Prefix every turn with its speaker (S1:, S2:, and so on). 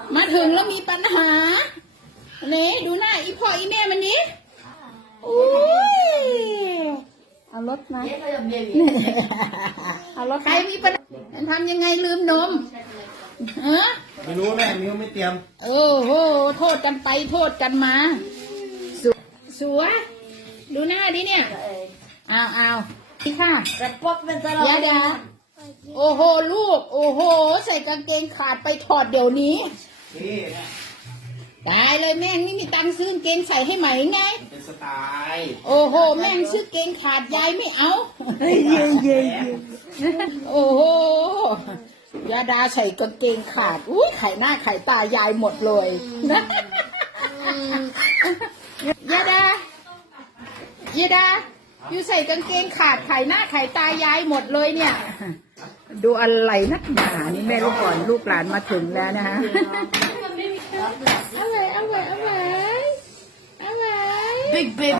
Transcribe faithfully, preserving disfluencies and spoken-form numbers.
S1: มาถึงแล้วมีปัญหาเนี่ยดูหน้าอีพ่ออีแม่มันนี้อุ้ยเอารถมาเอารถใครมีปัญหาทำยังไงลืมนมฮะ
S2: ไม่รู้แม่มิ้วไม่เตรียม
S1: โอ้โหโทษกันไปโทษกันมาสวยสวยดูหน้าดิเนี่ยอ้าวอ้าวนี่ค่ะยาดาโอ้โหลูกโอ้โหใส่กางเกงขาดไปถอดเดี๋ยวนี้
S2: นี่
S1: ตายเลยแม่งนี่มีตังค์ซื้อกางเกงใส่ให้ไหมไง
S2: เป็นสไตล์
S1: โอ้โหแม่งซื้อเกงขาดยายไม่เอาโอ้โหยาดาใส่กางเกงขาดอุ้ยไข่หน้าไข่ตายายหมดเลยนะยาดายาดาอยู่ใส่กางเกงขาดไข่หน้าไข่ตายายหมดเลยเนี่ยดูอะไรนักหนานี่แม่ลูกก่อนลูกหลานมาถึงแล้วนะฮะอร่อยอร่อยอร่อยอร่อย